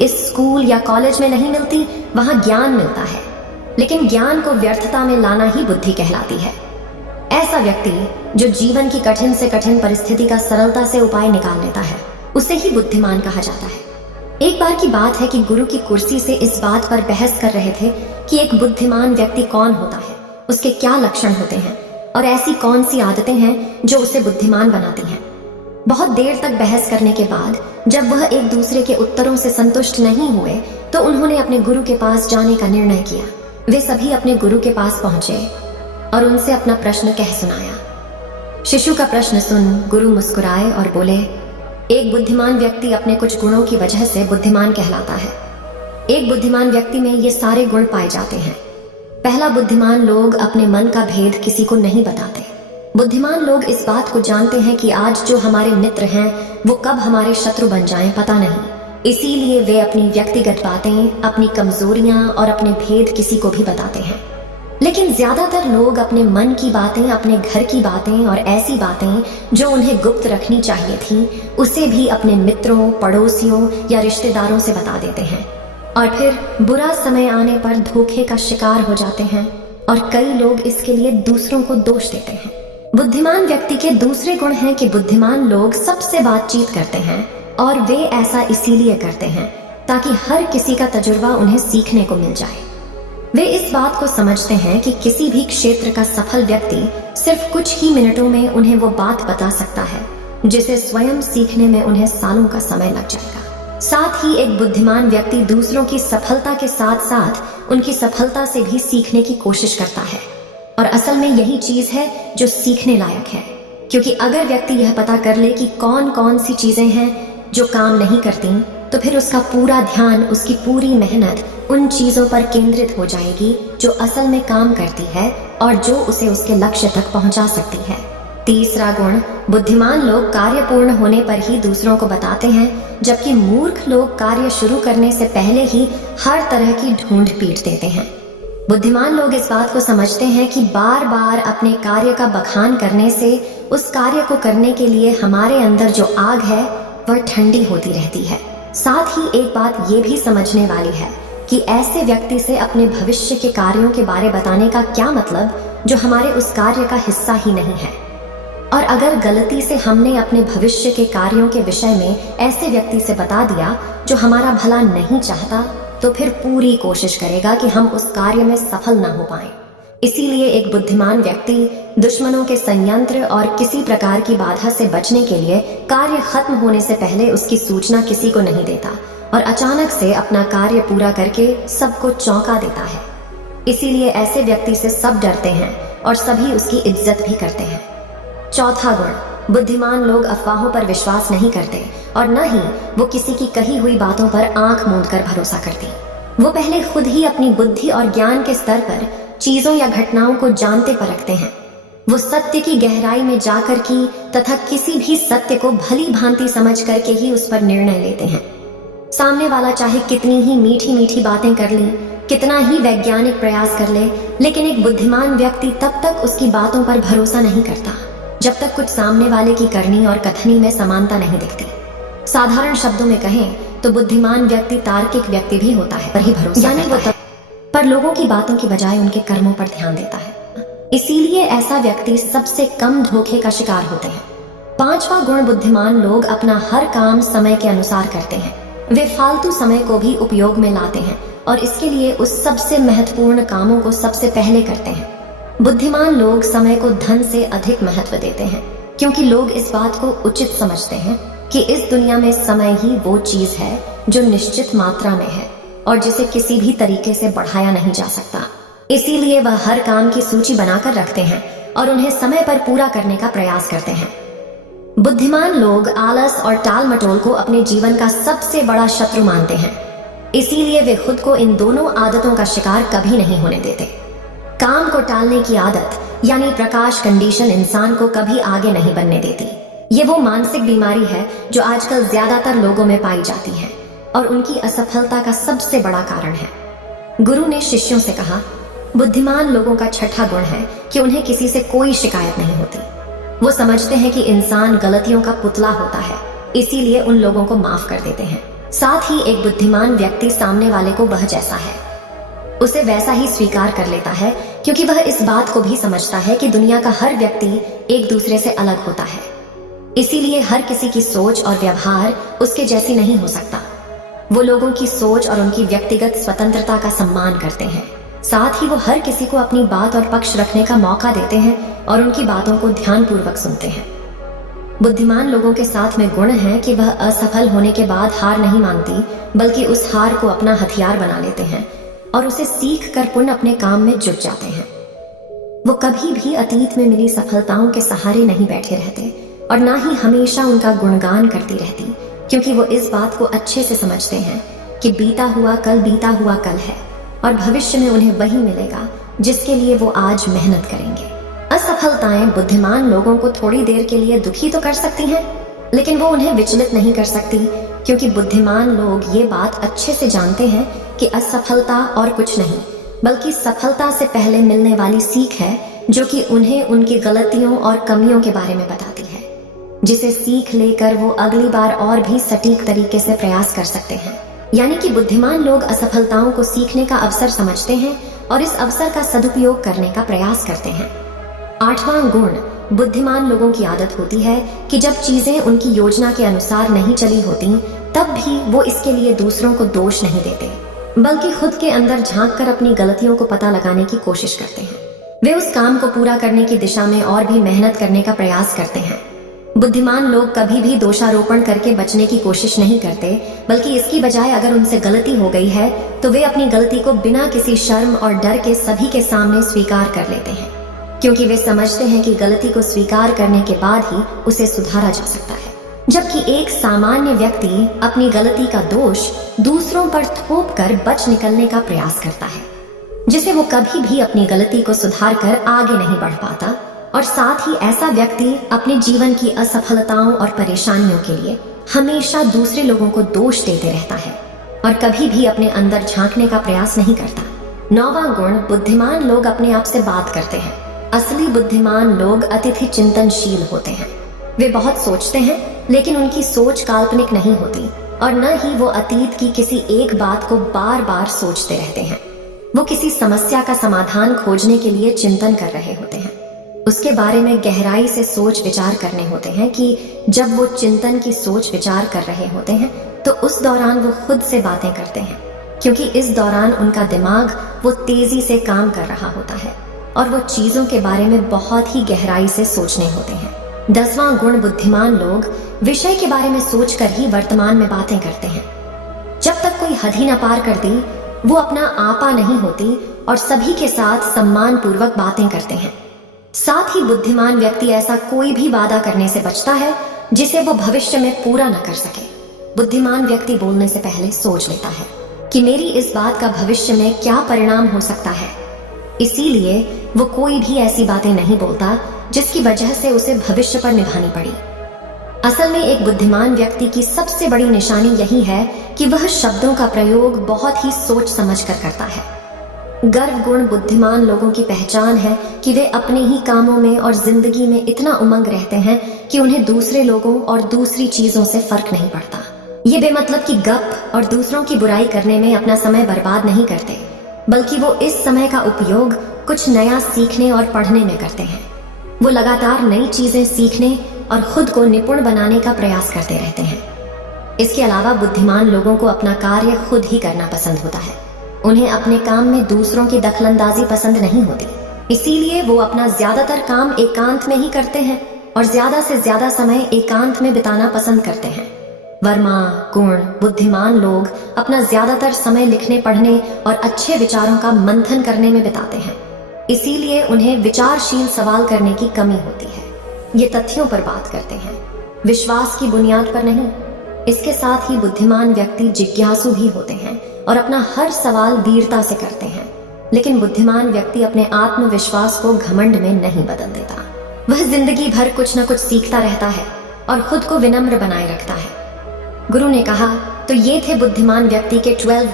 इस स्कूल या कॉलेज में नहीं मिलती, वहां ज्ञान मिलता है, लेकिन ज्ञान को व्यर्थता में लाना ही बुद्धि कहलाती है। ऐसा व्यक्ति जो जीवन की कठिन से कठिन परिस्थिति का सरलता से उपाय निकाल लेता है, उसे ही बुद्धिमान कहा जाता है। एक बार की बात है कि गुरु की कुर्सी से इस बात पर बहस कर रहे थे कि एक बुद्धिमान व्यक्ति कौन होता है, उसके क्या लक्षण होते हैं और ऐसी कौन सी आदतें हैं जो उसे बुद्धिमान बनाती हैं। बहुत देर तक बहस करने के बाद जब वह एक दूसरे के उत्तरों से संतुष्ट नहीं हुए तो उन्होंने अपने गुरु के पास जाने का निर्णय किया। वे सभी अपने गुरु के पास पहुंचे और उनसे अपना प्रश्न कह सुनाया। शिशु का प्रश्न सुन गुरु मुस्कुराए और बोले, एक बुद्धिमान व्यक्ति अपने कुछ गुणों की वजह से बुद्धिमान कहलाता है। एक बुद्धिमान व्यक्ति में ये सारे गुण पाए जाते हैं। पहला, बुद्धिमान लोग अपने मन का भेद किसी को नहीं बताते। बुद्धिमान लोग इस बात को जानते हैं कि आज जो हमारे मित्र हैं वो कब हमारे शत्रु बन जाएं पता नहीं। इसीलिए वे अपनी व्यक्तिगत बातें, अपनी कमजोरियां और अपने भेद किसी को भी बताते हैं। लेकिन ज्यादातर लोग अपने मन की बातें, अपने घर की बातें और ऐसी बातें जो उन्हें गुप्त रखनी चाहिए थी, उसे भी अपने मित्रों, पड़ोसियों या रिश्तेदारों से बता देते हैं और फिर बुरा समय आने पर धोखे का शिकार हो जाते हैं और कई लोग इसके लिए दूसरों को दोष देते हैं। बुद्धिमान व्यक्ति के दूसरे गुण हैं कि बुद्धिमान लोग सबसे बातचीत करते हैं और वे ऐसा इसीलिए करते हैं ताकि हर किसी का तजुर्बा उन्हें सीखने को मिल जाए। वे इस बात को समझते हैं कि किसी भी क्षेत्र का सफल व्यक्ति सिर्फ कुछ ही मिनटों में उन्हें वो बात बता सकता है जिसे स्वयं सीखने में उन्हें सालों का समय लग जाएगा। साथ ही एक बुद्धिमान व्यक्ति दूसरों की सफलता के साथ साथ उनकी सफलता से भी सीखने की कोशिश करता है और असल में यही चीज है जो सीखने लायक है, क्योंकि अगर व्यक्ति यह पता कर ले कि कौन कौन सी चीजें हैं जो काम नहीं करती, तो फिर उसका पूरा ध्यान, उसकी पूरी मेहनत उन चीजों पर केंद्रित हो जाएगी जो असल में काम करती है और जो उसे उसके लक्ष्य तक पहुंचा सकती है। तीसरा गुण, बुद्धिमान लोग कार्य पूर्ण होने पर ही दूसरों को बताते हैं, जबकि मूर्ख लोग कार्य शुरू करने से पहले ही हर तरह की ढूंढ पीट देते हैं। बुद्धिमान लोग इस बात को समझते हैं कि बार बार अपने कार्य का बखान करने से उस कार्य को करने के लिए हमारे अंदर जो आग है वह ठंडी होती रहती है। साथ ही एक बात ये भी समझने वाली है कि ऐसे व्यक्ति से अपने भविष्य के कार्यों के बारे बताने का क्या मतलब जो हमारे उस कार्य का हिस्सा ही नहीं है। और अगर गलती से हमने अपने भविष्य के कार्यों के विषय में ऐसे व्यक्ति से बता दिया जो हमारा भला नहीं चाहता, तो फिर पूरी कोशिश करेगा कि हम उस कार्य में सफल न हो पाएं। इसीलिए एक बुद्धिमान व्यक्ति दुश्मनों के संयंत्र और किसी प्रकार की बाधा से बचने के लिए कार्य खत्म होने से पहले उसकी सूचना किसी को नहीं देता और अचानक से अपना कार्य पूरा करके सबको चौंका देता है। इसीलिए ऐसे व्यक्ति से सब डरते हैं और सभी उसकी इज्जत भी करते हैं। चौथा गुण, बुद्धिमान लोग अफवाहों पर विश्वास नहीं करते और न ही वो किसी की कही हुई बातों पर आंख मूंद कर भरोसा करते। वो पहले खुद ही अपनी बुद्धि और ज्ञान के स्तर पर चीजों या घटनाओं को जानते परखते हैं। वो सत्य की गहराई में जाकर की तथा किसी भी सत्य को भली भांति समझ करके ही उस पर निर्णय लेते हैं। सामने वाला चाहे कितनी ही मीठी मीठी बातें कर ले, कितना ही वैज्ञानिक प्रयास कर ले, लेकिन एक बुद्धिमान व्यक्ति तब तक उसकी बातों पर भरोसा नहीं करता जब तक कुछ सामने वाले की करनी और कथनी में समानता नहीं दिखती। साधारण शब्दों में कहें तो बुद्धिमान व्यक्ति तार्किक व्यक्ति भी होता है पर ही भरोसा यानी वो पर लोगों की बातों की बजाय उनके कर्मों पर ध्यान देता है। इसीलिए ऐसा व्यक्ति सबसे कम धोखे का शिकार होते हैं। पांचवा गुण, बुद्धिमान लोग अपना हर काम समय के अनुसार करते हैं। वे फालतू समय को भी उपयोग में लाते हैं और इसके लिए उस सबसे महत्वपूर्ण कामों को सबसे पहले करते हैं। बुद्धिमान लोग समय को धन से अधिक महत्व देते हैं, क्योंकि लोग इस बात को उचित समझते हैं कि इस दुनिया में समय ही वो चीज है जो निश्चित मात्रा में है और जिसे किसी भी तरीके से बढ़ाया नहीं जा सकता। इसीलिए वह हर काम की सूची बनाकर रखते हैं और उन्हें समय पर पूरा करने का प्रयास करते हैं। बुद्धिमान लोग आलस और टाल मटोल को अपने जीवन का सबसे बड़ा शत्रु मानते हैं। इसीलिए वे खुद को इन दोनों आदतों का शिकार कभी नहीं होने देते। काम को टालने की आदत यानी प्रकाश कंडीशन इंसान को कभी आगे नहीं बनने देती। ये वो मानसिक बीमारी है जो आजकल ज्यादातर लोगों में पाई जाती है और उनकी असफलता का सबसे बड़ा कारण है। गुरु ने शिष्यों से कहा, बुद्धिमान लोगों का छठा गुण है कि उन्हें किसी से कोई शिकायत नहीं होती। वो समझते हैं कि इंसान गलतियों का पुतला होता है, इसीलिए उन लोगों को माफ कर देते हैं। साथ ही एक बुद्धिमान व्यक्ति सामने वाले को वह जैसा है उसे वैसा ही स्वीकार कर लेता है, क्योंकि वह इस बात को भी समझता है कि दुनिया का हर व्यक्ति एक दूसरे से अलग होता है। इसीलिए हर किसी की सोच और व्यवहार उसके जैसी नहीं हो सकता। वो लोगों की सोच और उनकी व्यक्तिगत स्वतंत्रता का सम्मान करते हैं। साथ ही वो हर किसी को अपनी बात और पक्ष रखने का मौका देते हैं और उनकी बातों को ध्यानपूर्वक सुनते हैं। बुद्धिमान लोगों के साथ में गुण है कि वह असफल होने के बाद हार नहीं मानती, बल्कि उस हार को अपना हथियार बना लेते हैं और उसे सीख कर पुनः अपने काम में जुट जाते हैं। वो कभी भी अतीत में मिली सफलताओं के सहारे नहीं बैठे रहते और ना ही हमेशा उनका गुणगान करती रहती, क्योंकि वो इस बात को अच्छे से समझते हैं कि बीता हुआ कल है और भविष्य में उन्हें वही मिलेगा जिसके लिए वो आज मेहनत करेंगे। असफलताएं बुद्धिमान लोगों को थोड़ी देर के लिए दुखी तो कर सकती हैं, लेकिन वो उन्हें विचलित नहीं कर सकती, क्योंकि बुद्धिमान लोग ये बात अच्छे से जानते हैं कि असफलता और कुछ नहीं बल्कि सफलता से पहले मिलने वाली सीख है, जो कि उन्हें उनकी गलतियों और कमियों के बारे में बताती है, जिसे सीख लेकर वो अगली बार और भी सटीक तरीके से प्रयास कर सकते हैं। यानी कि बुद्धिमान लोग असफलताओं को सीखने का अवसर समझते हैं और इस अवसर का सदुपयोग करने का प्रयास करते हैं। 8वां गुण, बुद्धिमान लोगों की आदत होती है कि जब चीजें उनकी योजना के अनुसार नहीं चली होती, तब भी वो इसके लिए दूसरों को दोष नहीं देते, बल्कि खुद के अंदर झांक कर अपनी गलतियों को पता लगाने की कोशिश करते हैं। वे उस काम को पूरा करने की दिशा में और भी मेहनत करने का प्रयास करते हैं। बुद्धिमान लोग कभी भी दोषारोपण करके बचने की कोशिश नहीं करते, बल्कि इसकी बजाय अगर उनसे गलती हो गई है तो वे अपनी गलती को बिना किसी शर्म और डर के सभी के सामने स्वीकार कर लेते हैं, क्योंकि वे समझते हैं कि गलती को स्वीकार करने के बाद ही उसे सुधारा जा सकता है। जबकि एक सामान्य व्यक्ति अपनी गलती का दोष दूसरों पर थोप कर बच निकलने का प्रयास करता है, जिसे वो कभी भी अपनी गलती को सुधार कर आगे नहीं बढ़ पाता, और साथ ही ऐसा व्यक्ति अपने जीवन की असफलताओं और परेशानियों के लिए हमेशा दूसरे लोगों को दोष देते रहता है और कभी भी अपने अंदर झांकने का प्रयास नहीं करता। 9वां गुण, बुद्धिमान लोग अपने आप से बात करते हैं। असली बुद्धिमान लोग अतिथि चिंतनशील होते हैं। वे बहुत सोचते हैं, लेकिन उनकी सोच काल्पनिक नहीं होती और न ही वो अतीत की किसी एक बात को बार बार सोचते रहते हैं। वो किसी समस्या का समाधान खोजने के लिए चिंतन कर रहे होते हैं, उसके बारे में गहराई से सोच विचार करने होते हैं कि जब वो चिंतन की सोच विचार कर रहे होते हैं तो उस दौरान वो खुद से बातें करते हैं, क्योंकि इस दौरान उनका दिमाग वो तेजी से काम कर रहा होता है और वो चीजों के बारे में बहुत ही गहराई से सोचने होते हैं। 10वां गुण, बुद्धिमान लोग विषय के बारे में सोचकर ही वर्तमान में बातें करते हैं। जब तक कोई हद ही न पार कर दी, वो अपना आपा नहीं होती और सभी के साथ सम्मान पूर्वक बातें करते हैं। साथ ही बुद्धिमान व्यक्ति ऐसा कोई भी वादा करने से बचता है जिसे वो भविष्य में पूरा न कर सके। बुद्धिमान व्यक्ति बोलने से पहले सोच लेता है कि मेरी इस बात का भविष्य में क्या परिणाम हो सकता है, इसीलिए वो कोई भी ऐसी बातें नहीं बोलता जिसकी वजह से उसे भविष्य पर निभानी पड़ी। असल में एक बुद्धिमान व्यक्ति की सबसे बड़ी निशानी यही है कि वह शब्दों का प्रयोग बहुत ही सोच समझ कर करता है। गर्व गुण बुद्धिमान लोगों की पहचान है कि वे अपने ही कामों में और जिंदगी में इतना उमंग रहते हैं कि उन्हें दूसरे लोगों और दूसरी चीजों से फर्क नहीं पड़ता। ये बेमतलब की गप और दूसरों की बुराई करने में अपना समय बर्बाद नहीं करते, बल्कि वो इस समय का उपयोग कुछ नया सीखने और पढ़ने में करते हैं। वो लगातार नई चीजें सीखने और खुद को निपुण बनाने का प्रयास करते रहते हैं। इसके अलावा बुद्धिमान लोगों को अपना कार्य खुद ही करना पसंद होता है। उन्हें अपने काम में दूसरों की दखलंदाजी पसंद नहीं होती, इसीलिए वो अपना ज्यादातर काम एकांत में ही करते हैं और ज्यादा से ज्यादा समय एकांत में बिताना पसंद करते हैं। वर्मा गुण बुद्धिमान लोग अपना ज्यादातर समय लिखने, पढ़ने और अच्छे विचारों का मंथन करने में बिताते हैं, इसीलिए उन्हें विचारशील सवाल करने की कमी होती है। ये तथ्यों पर बात करते हैं, विश्वास की बुनियाद पर नहीं। इसके साथ ही बुद्धिमान व्यक्ति जिज्ञासु भी होते हैं और अपना हर सवाल वीरता से करते हैं, लेकिन बुद्धिमान व्यक्ति अपने आत्मविश्वास को घमंड में नहीं बदल देता। वह जिंदगी भर कुछ न कुछ सीखता रहता है और खुद को विनम्र बनाए रखता है। गुरु ने कहा, तो ये थे बुद्धिमान व्यक्ति के 12